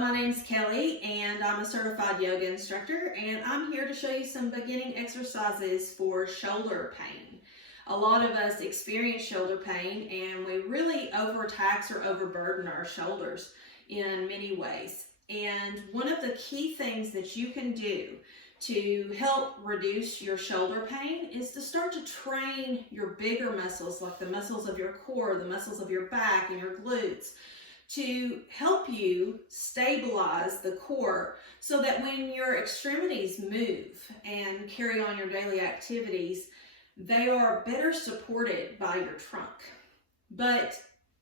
my name's Kelly and I'm a certified yoga instructor, and I'm here to show you some beginning exercises for shoulder pain. A lot of us experience shoulder pain and we really overtax or overburden our shoulders in many ways. And one of the key things that you can do to help reduce your shoulder pain is to start to train your bigger muscles, like the muscles of your core, the muscles of your back and your glutes, to help you stabilize the core so that when your extremities move and carry on your daily activities, they are better supported by your trunk. But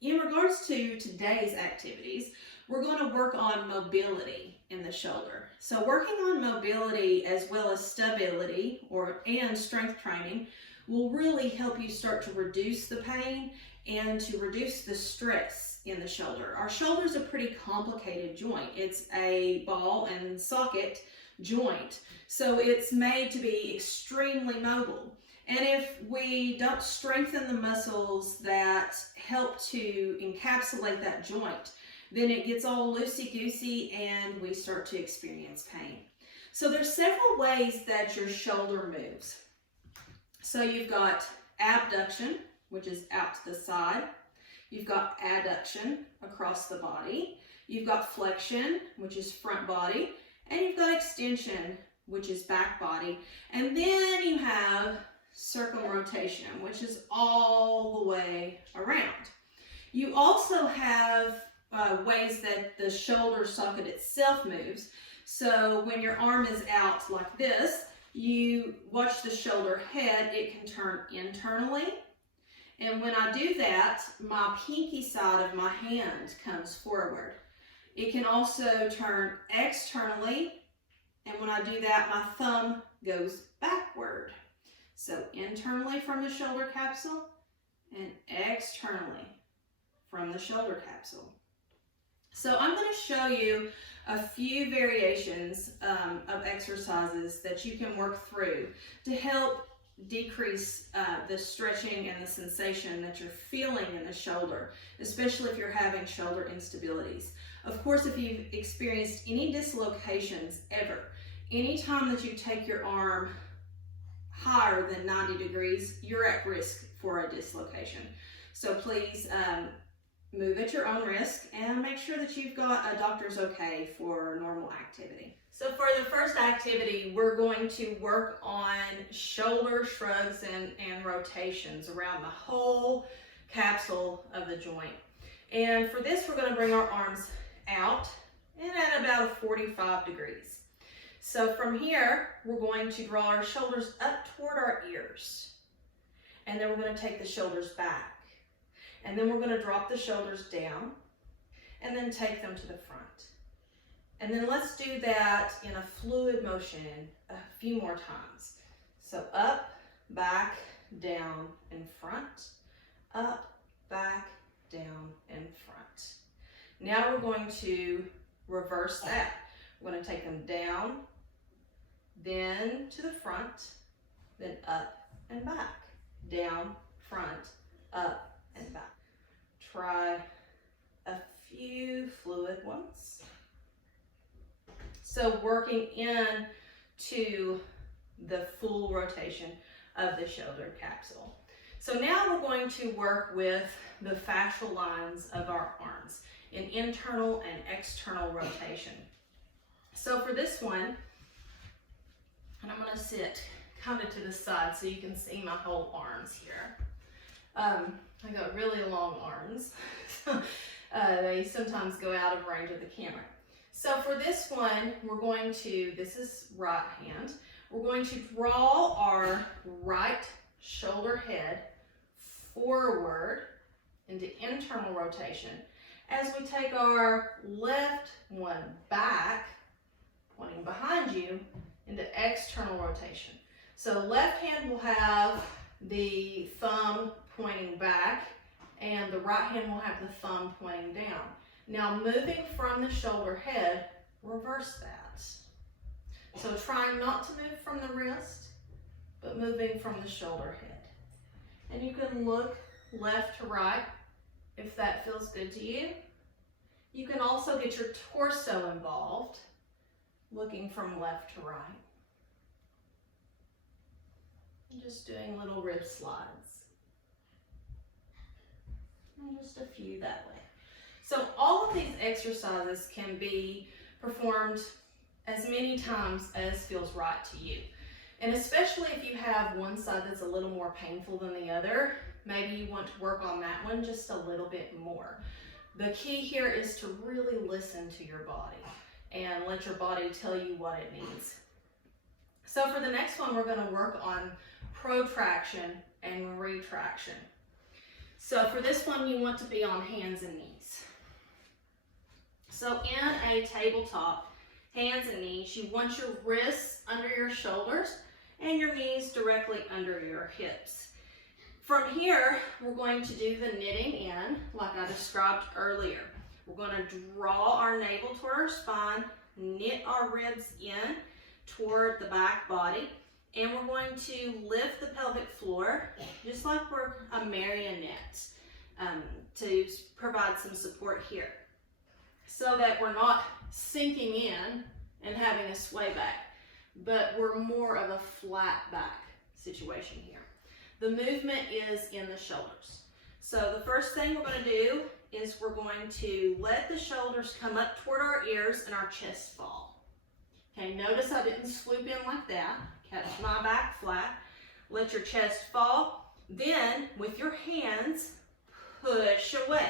in regards to today's activities, we're going to work on mobility in the shoulder. So working on mobility as well as stability and strength training will really help you start to reduce the pain and to reduce the stress in the shoulder. Our shoulder is a pretty complicated joint. It's a ball and socket joint, so it's made to be extremely mobile. And if we don't strengthen the muscles that help to encapsulate that joint, then it gets all loosey-goosey and we start to experience pain. So there's several ways that your shoulder moves. So you've got abduction, which is out to the side. You've got adduction across the body. You've got flexion, which is front body. And you've got extension, which is back body. And then you have circumrotation, which is all the way around. You also have ways that the shoulder socket itself moves. So when your arm is out like this, you watch the shoulder head, it can turn internally. And when I do that, my pinky side of my hand comes forward. It can also turn externally, and when I do that, my thumb goes backward. So internally from the shoulder capsule and externally from the shoulder capsule. So I'm going to show you a few variations of exercises that you can work through to help decrease the stretching and the sensation that you're feeling in the shoulder, especially if you're having shoulder instabilities. Of course, if you've experienced any dislocations ever, anytime that you take your arm higher than 90 degrees, you're at risk for a dislocation. So please move at your own risk and make sure that you've got a doctor's okay for normal activity. So for the first activity, we're going to work on shoulder shrugs and rotations around the whole capsule of the joint. And for this, we're going to bring our arms out and at about 45 degrees. So from here, we're going to draw our shoulders up toward our ears. And then we're going to take the shoulders back. And then we're going to drop the shoulders down and then take them to the front. And then let's do that in a fluid motion a few more times. So up, back, down, and front. Up, back, down, and front. Now we're going to reverse that. We're going to take them down, then to the front, then up and back. Down, front, up, and back. Try a few fluid ones. So working in to the full rotation of the shoulder capsule. So now we're going to work with the fascial lines of our arms in internal and external rotation. So for this one, and I'm going to sit kind of to the side so you can see my whole arms here. I got really long arms. They sometimes go out of range of the camera. So for this one, we're going to, this is right hand, we're going to draw our right shoulder head forward into internal rotation as we take our left one back, pointing behind you, into external rotation. So left hand will have the thumb pointing back and the right hand will have the thumb pointing down. Now moving from the shoulder head, reverse that. So trying not to move from the wrist, but moving from the shoulder head. And you can look left to right if that feels good to you. You can also get your torso involved, looking from left to right. And just doing little rib slides. And just a few that way. So all of these exercises can be performed as many times as feels right to you. And especially if you have one side that's a little more painful than the other, maybe you want to work on that one just a little bit more. The key here is to really listen to your body and let your body tell you what it needs. So for the next one, we're going to work on protraction and retraction. So for this one, you want to be on hands and knees. So in a tabletop, hands and knees, you want your wrists under your shoulders and your knees directly under your hips. From here, we're going to do the knitting in like I described earlier. We're going to draw our navel toward our spine, knit our ribs in toward the back body, and we're going to lift the pelvic floor just like we're a marionette to provide some support here so that we're not sinking in and having a sway back, but we're more of a flat back situation here. The movement is in the shoulders. So the first thing we're going to do is we're going to let the shoulders come up toward our ears and our chest fall. Okay, notice I didn't swoop in like that. Catch my back flat. Let your chest fall. Then with your hands, push away,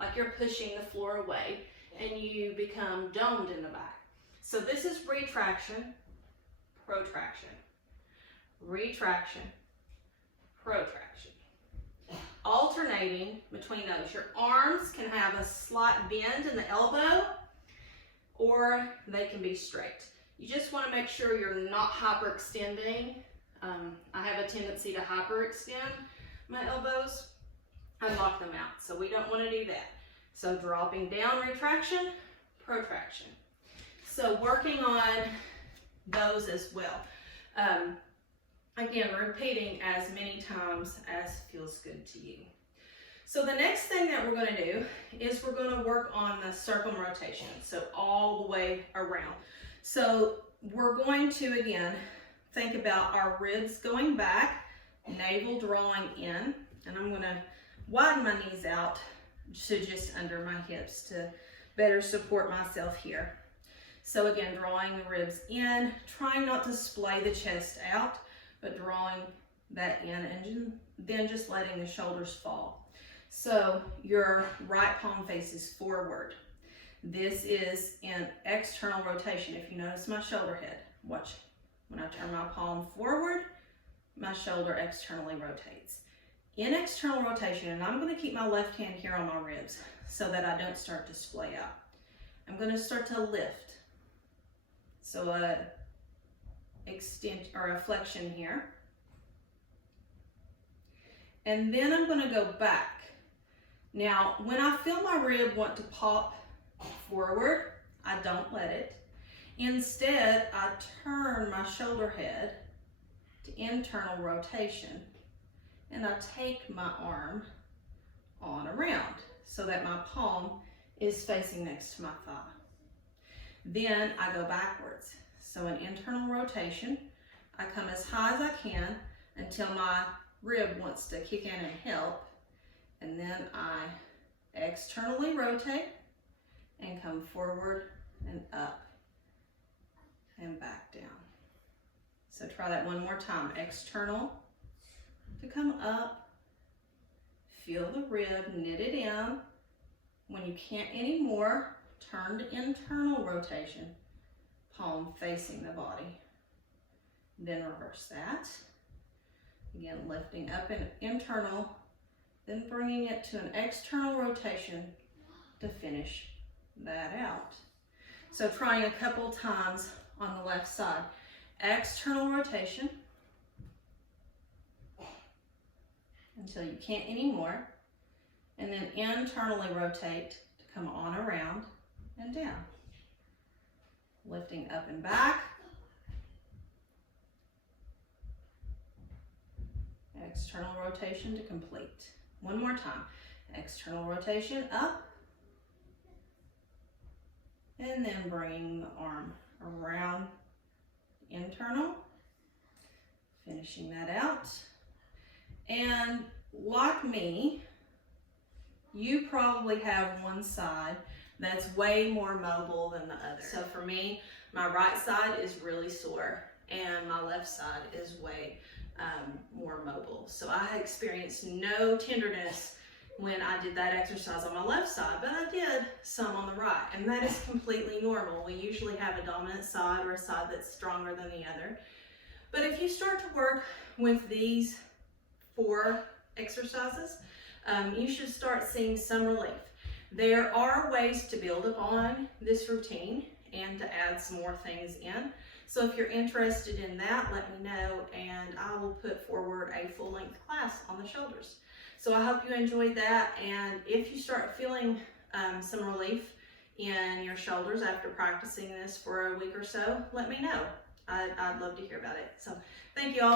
like you're pushing the floor away, and you become domed in the back. So this is retraction, protraction, retraction, protraction. Alternating between those. Your arms can have a slight bend in the elbow, or they can be straight. You just want to make sure you're not hyperextending. I have a tendency to hyperextend my elbows. I lock them out, so we don't want to do that. So dropping down, retraction, protraction. So working on those as well. Again, repeating as many times as feels good to you. So the next thing that we're going to do is we're going to work on the circumrotation, so all the way around. So we're going to, again, think about our ribs going back, navel drawing in, and I'm going to widen my knees out to just under my hips to better support myself here. So again, drawing the ribs in, trying not to splay the chest out, but drawing that in and then just letting the shoulders fall. So your right palm faces forward. This is an external rotation. If you notice my shoulder head, watch. When I turn my palm forward, my shoulder externally rotates. In external rotation, and I'm going to keep my left hand here on my ribs so that I don't start to splay out. I'm going to start to lift. So a extent or a flexion here. And then I'm going to go back. Now, when I feel my rib want to pop forward, I don't let it. Instead, I turn my shoulder head to internal rotation, and I take my arm on around so that my palm is facing next to my thigh. Then I go backwards. So an internal rotation, I come as high as I can until my rib wants to kick in and help, and then I externally rotate and come forward and up and back down. So try that one more time. External to come up, feel the rib, knit it in. When you can't anymore, turn to internal rotation, palm facing the body. Then reverse that. Again, lifting up and internal, then bringing it to an external rotation to finish that out. So trying a couple times on the left side. External rotation until you can't anymore, and then internally rotate to come on around and down. Lifting up and back. External rotation to complete. One more time. External rotation up And then bringing the arm around internal, finishing that out. And like me, you probably have one side that's way more mobile than the other. So for me, my right side is really sore and my left side is way more mobile. So I experienced no tenderness when I did that exercise on my left side, but I did some on the right, and that is completely normal. We usually have a dominant side or a side that's stronger than the other. But if you start to work with these 4 exercises, you should start seeing some relief. There are ways to build upon this routine and to add some more things in. So if you're interested in that, let me know, and I will put forward a full-length class on the shoulders. So I hope you enjoyed that, and if you start feeling some relief in your shoulders after practicing this for a week or so, let me know. I'd love to hear about it. So thank you all.